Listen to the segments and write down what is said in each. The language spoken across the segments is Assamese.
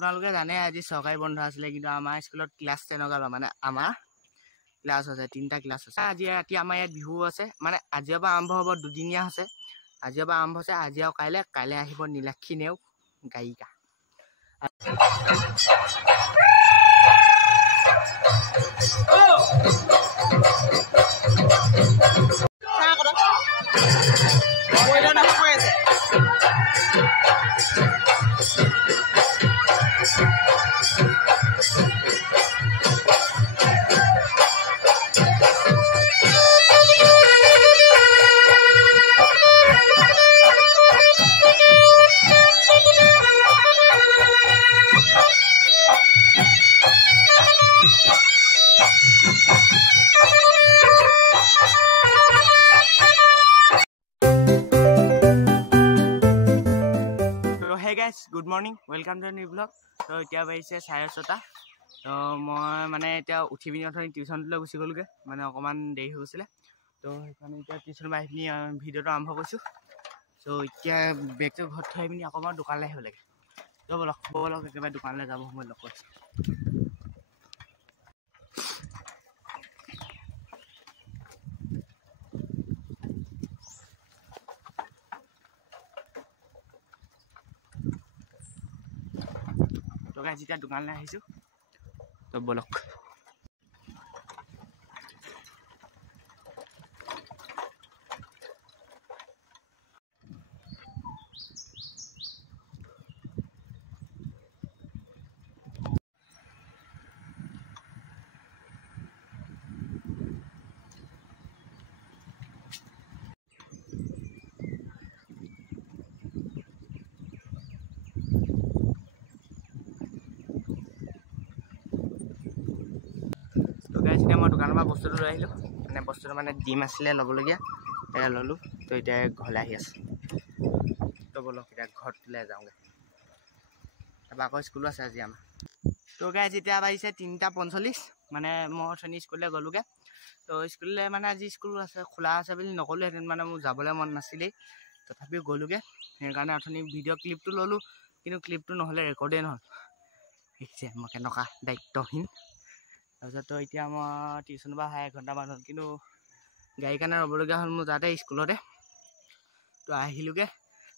আপোনালোকে জানে আজি চৰকাৰী বন্ধ আছিলে কিন্তু আমাৰ স্কুলত ক্লাছ 10 মানে আমাৰ ক্লাছ আছে 3টা ক্লাছ আছে আজি ৰাতি আমাৰ ইয়াত বিহু আছে মানে আজিৰ পৰা আৰম্ভ হ'ব দুদিনীয়া আছে আজিৰ পৰা আৰম্ভ হৈছে আজি আৰু কাইলে আহিব নীলাক্ষী নেওগ গায়িকা Good morning, welcome to a new vlog. So এতিয়া বাইছে 6:30 তো মই মানে এতিয়া উঠি পিনি অথনি টিউচনলৈ গুচি গ'লগে মানে অকমান দেৰি হৈ গৈছিলে তো সেইকাৰণে এতিয়া টিউচন পৰা আহি ভিডিঅ'টো আৰম্ভ কৰিছোঁ তো এতিয়া বেগটো ঘৰত থৈ পিনি অকমান দোকানলৈ আহিব লাগে তো বলক একেবাৰে দোকানলৈ যাব সময় লগ কৰিছোঁ তো গাইজ এতিয়া দোকানলৈ আহিছোঁ তো বলক এতিয়া মই দোকানৰ পৰা বস্তুটো লৈ আহিলোঁ মানে বস্তুটো মানে ডিম আছিলে ল'বলগীয়া এয়া ল'লোঁ তো এতিয়া ঘৰলৈ আহি আছোঁ তো বলক এতিয়া ঘৰলৈ যাওঁগৈ তাৰপৰা আকৌ স্কুলো আছে আজি আমাৰ তো গাইজ এতিয়া বাজিছে 3:45 মানে মই অথনি স্কুললৈ গ'লোগৈ তো স্কুললৈ মানে আজি স্কুল আছে খোলা আছে বুলি নক'লোহেঁতেন মানে মোৰ যাবলৈ মন নাছিলেই তথাপিও গ'লোগৈ সেইকাৰণে অথনি ভিডিঅ' ক্লিপটো ল'লোঁ কিন্তু ক্লিপটো নহ'লে ৰেকৰ্ডেই নহ'ল দেখিছে মই কেনেকুৱা দায়িত্বহীন তাৰপিছত তো এতিয়া মই টিউচনৰ পৰা অহা 1 ঘণ্টামান হ'ল কিন্তু গাড়ীৰ কাৰণে ৰ'বলগীয়া হ'ল মোৰ যাতে স্কুলতে তো আহিলোগৈ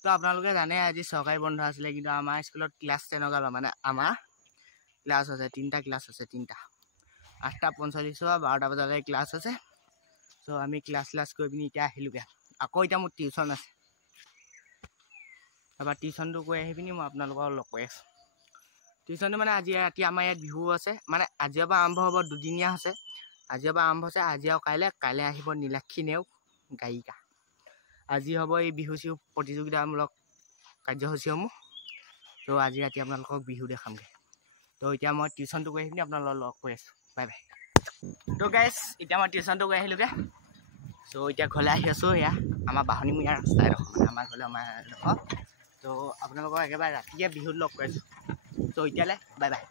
তো আপোনালোকে জানে আজি চৰকাৰী বন্ধ আছিলে কিন্তু আমাৰ স্কুলত ক্লাছ 10 মানে আমাৰ ক্লাছ আছে 3টা ক্লাছ আছে 3টা 8:45 পৰা 12টা বজালৈ ক্লাছ আছে তো আমি ক্লাছ কৰি পিনি এতিয়া আহিলোগৈ আকৌ এতিয়া মোৰ টিউচন আছে তাৰপৰা টিউচনটো কৰি আহি পিনি মই আপোনালোকক লগ কৰি আছোঁ টিউচনটো মানে আজি ৰাতি আমাৰ ইয়াত বিহু আছে মানে আজিৰ পৰা আৰম্ভ হ'ব দুদিনীয়া আছে আজিৰ পৰা আৰম্ভ হৈছে আজি আৰু কাইলে আহিব নীলাক্ষী নেওগ গায়িকা আজি হ'ব এই বিহু চিহু প্ৰতিযোগিতামূলক কাৰ্যসূচীসমূহ তো আজি ৰাতি আপোনালোকক বিহু দেখামগৈ তো এতিয়া মই টিউচনটো কৰি আহি পিনি আপোনালোকক লগ কৰি আছোঁ বাই বাই তো গাইজ এতিয়া মই টিউচনটো কৰি আহিলোগৈ তো এতিয়া ঘৰলৈ আহি আছোঁ এয়া আমাৰ বাঢ়নীমূৰীয়া ৰাস্তা এডোখৰ মানে আমাৰ ঘৰলৈ আমাৰ এডোখৰ তো আপোনালোকক একেবাৰে ৰাতিকে বিহুত লগ কৰি আছোঁ তো এতিয়ালৈ বাই বাই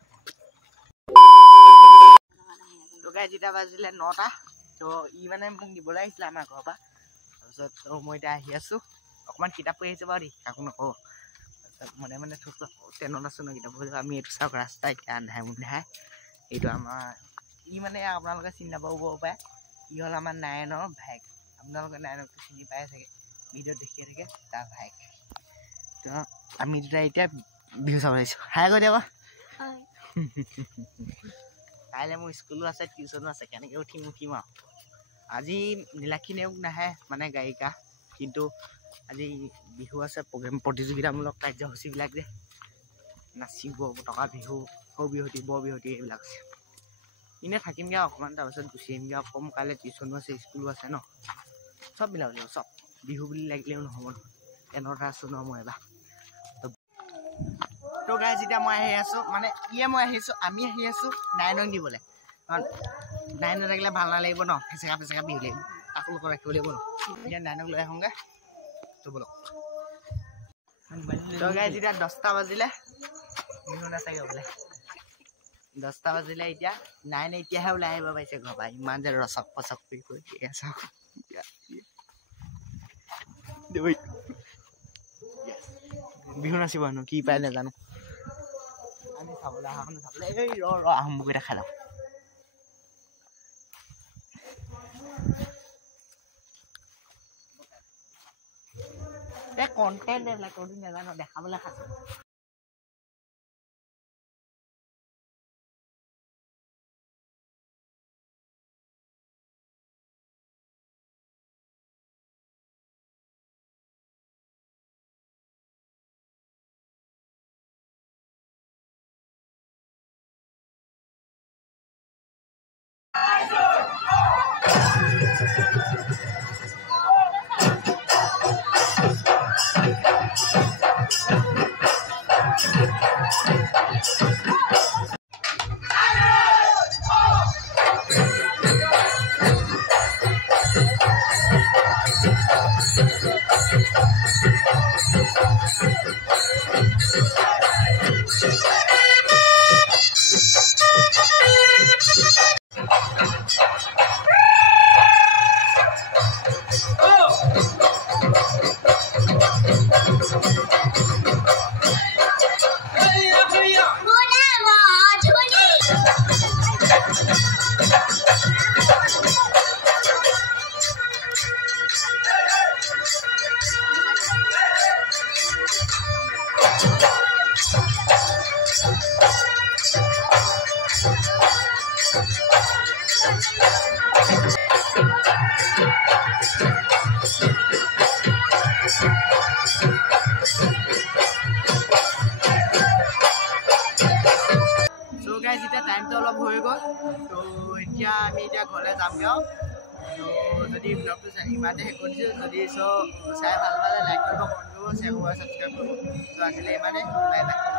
তো গাইজ এতিয়া বাজিলে 9টা তো ই মানে মোক নিবলৈ আহিছিলে আমাৰ ঘৰৰ পৰা তাৰপিছত তো মই এতিয়া আহি আছোঁ অকণমান কিতাপ পঢ়ি আহিছোঁ বাৰু দেই কাকো নকওঁ তাৰপিছত মানে থৈছোঁ ট্ৰেইনত আছোঁ ন কিতাপ পঢ়িছোঁ আমি এইটো চাওক ৰাস্তা এতিয়া আন্ধাৰে এইটো আমাৰ ই মানে আপোনালোকে চিনি নাপাব পাৰে ই হ'ল আমাৰ নাৰায়ণৰ ভাইক আপোনালোকে নাৰায়ণকটো চিনি পায় চাগে ভিডিঅ'ত দেখিয়ে থাকে তাৰ ভাইক তো আমি দুটা এতিয়া বিহু চাব আহিছোঁ হাই কৈ দিয়া কাইলৈ মোৰ স্কুলো আছে টিউচনো আছে কেনেকৈ উঠিম আৰু আজি নীলাক্ষী নেওগ নাহে মানে গায়িকা কিন্তু আজি বিহু আছে প্ৰগ্ৰেম প্ৰতিযোগিতামূলক কাৰ্যসূচীবিলাক যে নাচিব টকা বিহু সৌ বিহুতি বৰ বিহুতি এইবিলাক আছে এনেই থাকিমগৈ অকণমান তাৰপিছত গুচি আহিমগৈ আকৌ মোৰ কাইলৈ টিউচনো আছে স্কুলো আছে ন চব মিলাব লাগিব চব বিহু বুলি লাগিলেও নহ'ব ন এনেকুৱা আছোঁ ন মই এবাৰ তো গাইজ এতিয়া মই আহি আছোঁ মানে মই আহিছোঁ আমি আহি আছোঁ নাৰায়ণক দিবলৈ কাৰণ নাৰায়ণ নাথাকিলে ভাল নালাগিব ন ফেচেকা বিহু লাগিব আপোনালোকক ৰাখিব লাগিব ন এতিয়া নাৰায়ণক লৈ আহোঁগৈ তো বলক তো গাইজ এতিয়া 10টা বাজিলে বিহু নাচাগে বোলে 10টা বাজিলে এতিয়া নাৰায়ণে এতিয়াহে ওলাই আহিব পাৰিছে ঘৰৰ পৰা ইমান যে ৰচক পচক কৰি চাওক বিহু নাচিব হেনো কি পায় নাজানো আমি খাবলৈ আহা খাবলৈ এই ৰ আহোমকেইটা খাই লওঁ এই কণ্টেণ্ট এইবিলাক কৰি নাজানো দেখাবলৈ খাইছোঁ টাইমটো অলপ হৈ গ'ল তো এতিয়া আমি এতিয়া ঘৰলৈ যামগৈ আৰু তো যদি ব্লগটো ইমানতে শেষ কৰিছোঁ যদি চাই ভাল পালে লাইক কৰিব কমেণ্ট কৰিব শ্বেয়াৰ কৰিব ছাবস্ক্ৰাইব কৰিব তো আজিলৈ ইমানে বাই বাই